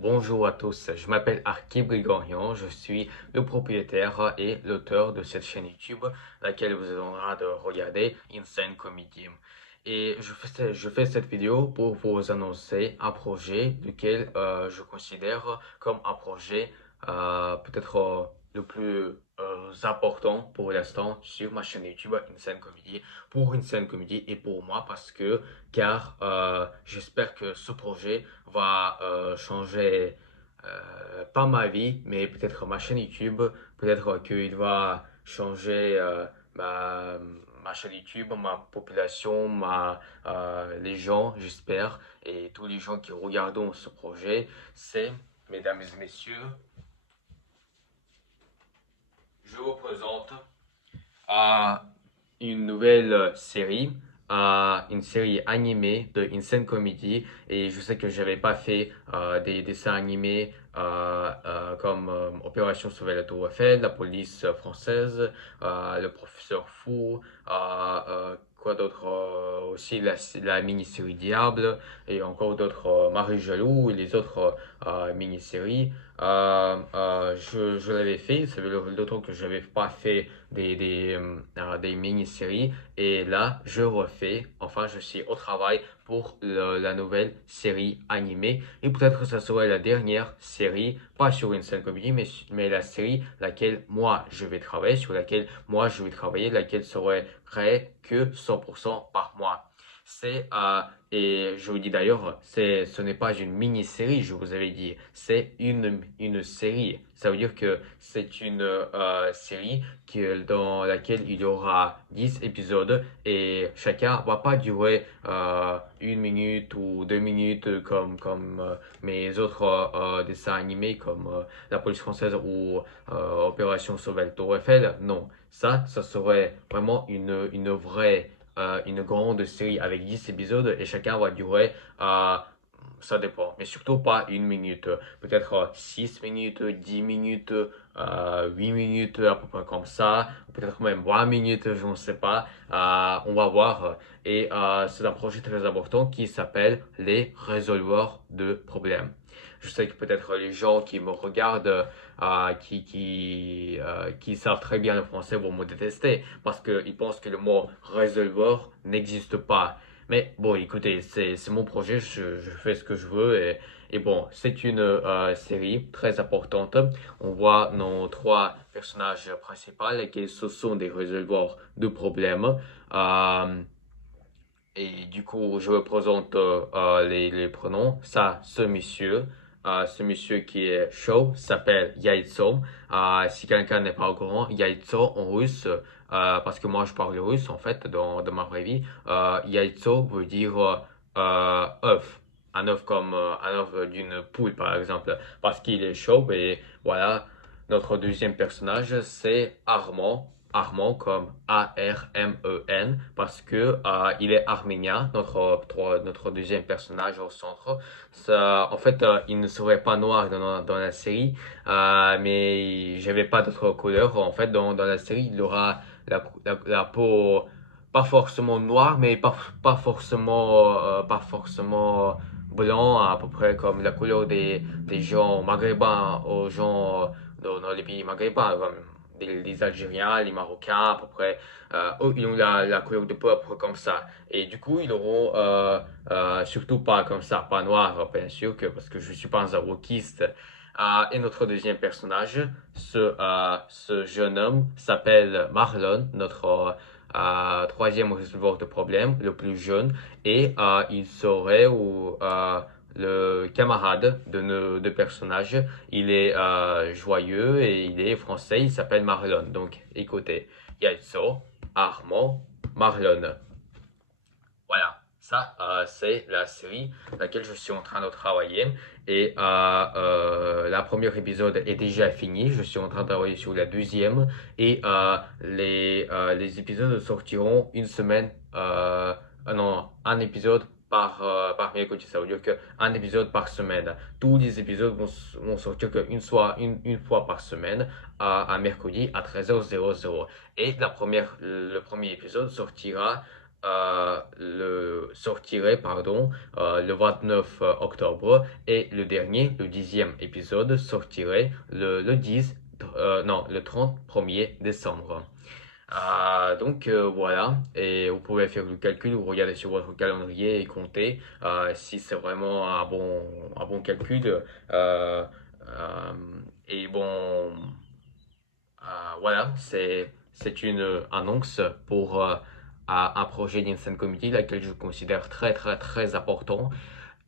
Bonjour à tous, je m'appelle Arki Grigorian, je suis le propriétaire et l'auteur de cette chaîne YouTube, laquelle vous êtes en train de regarder, Insane Comedy. Et je fais cette vidéo pour vous annoncer un projet duquel je considère comme un projet peut-être le plus important pour l'instant sur ma chaîne YouTube Insane Comedy, pour Insane Comedy et pour moi car j'espère que ce projet va changer pas ma vie, mais peut-être ma chaîne YouTube, peut-être qu'il va changer ma chaîne YouTube, ma population, les gens, j'espère, et tous les gens qui regardent ce projet. C'est, mesdames et messieurs, je vous présente à une nouvelle série, à une série animée de Insane Comedy. Et je sais que j'avais pas fait des dessins animés comme Opération Sauver la Tour Eiffel, La Police française, Le Professeur Fou, quoi d'autre aussi la mini-série Diable et encore d'autres Marie Jaloux et les autres mini-séries. Je l'avais fait, ça fait longtemps que je n'avais pas fait des mini-séries et là je refais, enfin je suis au travail pour la nouvelle série animée et peut-être que ça serait la dernière série, pas sur une scène comédie mais la série laquelle moi je vais travailler, sur laquelle moi je vais travailler, laquelle serait créée que 100% par moi. Et je vous dis d'ailleurs, ce n'est pas une mini-série, je vous avais dit, c'est une série. Ça veut dire que c'est une série dans laquelle il y aura 10 épisodes et chacun va pas durer 1 minute ou 2 minutes comme mes autres dessins animés comme La Police française ou Opération Sauver le Tour Eiffel. Non, ça serait vraiment une grande série avec 10 épisodes et chacun va durer, ça dépend, mais surtout pas 1 minute, peut-être 6 minutes, 10 minutes, 8 minutes, à peu près comme ça, peut-être même 20 minutes, je ne sais pas, on va voir. Et c'est un projet très important qui s'appelle les résolveurs de problèmes. Je sais que peut-être les gens qui me regardent, qui savent très bien le français vont me détester parce qu'ils pensent que le mot résolveur n'existe pas. Mais bon, écoutez, c'est mon projet, je fais ce que je veux et bon, c'est une série très importante. On voit nos trois personnages principaux, lesquels ce sont des résolveurs de problèmes. Euh, et du coup, je vous présente les pronoms. Ça, ce monsieur qui est chaud s'appelle Yaitso. Si quelqu'un n'est pas au courant, Yaitso en russe, parce que moi je parle russe en fait dans ma vraie vie, Yaitso veut dire œuf. Un œuf comme un œuf d'une poule par exemple, parce qu'il est chaud. Et voilà, notre deuxième personnage c'est Armand. Armand comme Armen, parce que il est arménien, notre deuxième personnage au centre. En fait, il ne serait pas noir dans la série, mais j'avais pas d'autre couleur. En fait, dans la série, il aura la peau pas forcément noire, mais pas forcément blanc, à peu près comme la couleur des gens maghrébins aux gens dans les pays maghrébins, comme les Algériens, les Marocains, à peu près. Eux, ils ont la couleur de peau à peu près comme ça. Et du coup, ils auront surtout pas comme ça, pas noir, bien sûr, parce que je suis pas un wokiste. Et notre deuxième personnage, ce jeune homme s'appelle Marlon, notre troisième résolveur de problème, le plus jeune, et il serait le camarade de nos deux personnages. Il est joyeux et il est français, il s'appelle Marlon. Donc écoutez, Yalso, Armand, Marlon. Voilà, ça c'est la série laquelle je suis en train de travailler et la première épisode est déjà fini. Je suis en train de travailler sur la deuxième et les épisodes sortiront une semaine, non, un épisode par mercredi. Ça veut dire qu'un épisode par semaine. Tous les épisodes vont sortir une fois par semaine à mercredi à 13h00. Et le premier épisode sortira sortirait le 29 octobre et le dernier, le 10e épisode sortirait le 10, non, le 31er décembre. Voilà, et vous pouvez faire le calcul, vous regardez sur votre calendrier et compter si c'est vraiment un bon calcul. Euh, euh, et bon, voilà, c'est une annonce pour un projet d'Instant Comedy, laquelle je considère très très très important.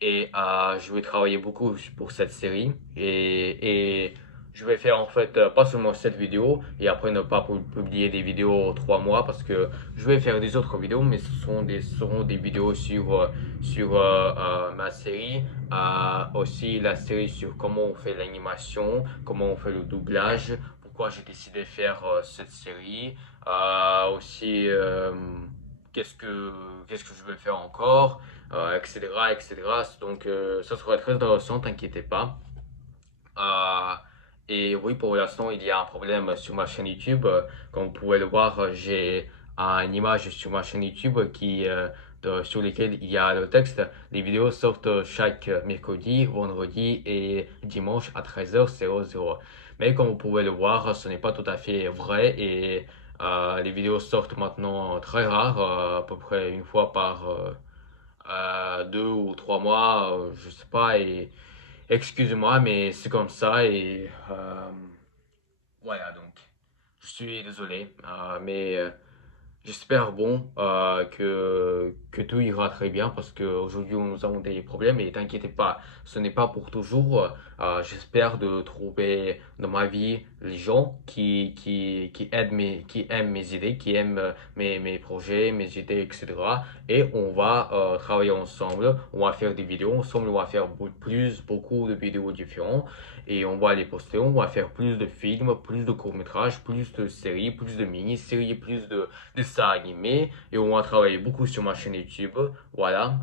Et je vais travailler beaucoup pour cette série. Et je vais faire en fait pas seulement cette vidéo et après ne pas publier des vidéos 3 mois parce que je vais faire des autres vidéos, mais ce seront des vidéos sur ma série. Aussi la série sur comment on fait l'animation, comment on fait le doublage, pourquoi j'ai décidé de faire cette série. Aussi, qu'est-ce que je vais faire encore, etc., etc. Donc, ça sera très intéressant, t'inquiétez pas. Euh, et oui, pour l'instant, il y a un problème sur ma chaîne YouTube. Comme vous pouvez le voir, j'ai une image sur ma chaîne YouTube sur laquelle il y a le texte. Les vidéos sortent chaque mercredi, vendredi et dimanche à 13h00. Mais comme vous pouvez le voir, ce n'est pas tout à fait vrai et les vidéos sortent maintenant très rares, à peu près une fois par 2 ou 3 mois, je sais pas. Et excusez-moi, mais c'est comme ça et voilà donc. Je suis désolé, mais j'espère que tout ira très bien parce qu'aujourd'hui nous avons des problèmes et t'inquiétez pas, ce n'est pas pour toujours. J'espère de trouver dans ma vie les gens qui aiment mes idées, qui aiment mes projets, mes idées, etc. Et on va travailler ensemble, on va faire des vidéos ensemble, on va faire beaucoup de vidéos différentes et on va les poster, on va faire plus de films, plus de courts-métrages, plus de séries, plus de mini-séries, plus de dessins animés et on va travailler beaucoup sur ma chaîne YouTube. Voilà,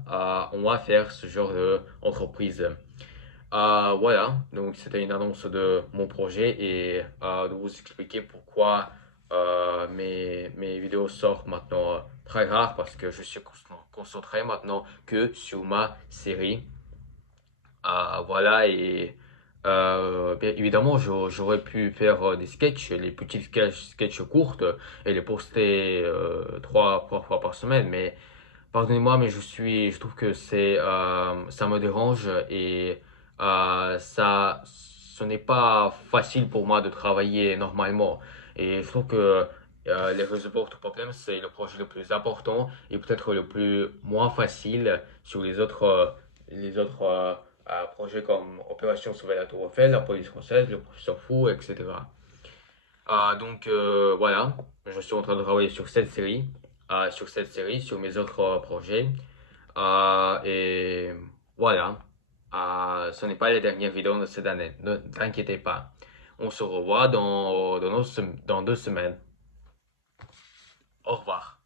on va faire ce genre d'entreprise. Voilà, donc c'était une annonce de mon projet et de vous expliquer pourquoi mes vidéos sortent maintenant très rares parce que je suis concentré maintenant que sur ma série. Voilà, et bien évidemment, j'aurais pu faire des sketchs, les petits sketchs courtes et les poster trois fois par semaine, mais pardonnez-moi, mais je trouve que ça me dérange et ce n'est pas facile pour moi de travailler normalement. Et je trouve que les réservoirs tout problème, c'est le projet le plus important et peut-être le plus moins facile sur les autres projets comme Opération Sauver la Tour Eiffel, la police française, le professeur Fou, etc. Voilà, je suis en train de travailler sur cette série, sur mes autres projets. Et voilà, ce n'est pas les dernières vidéos de cette année, ne t'inquiétez pas. On se revoit dans 2 semaines. Au revoir.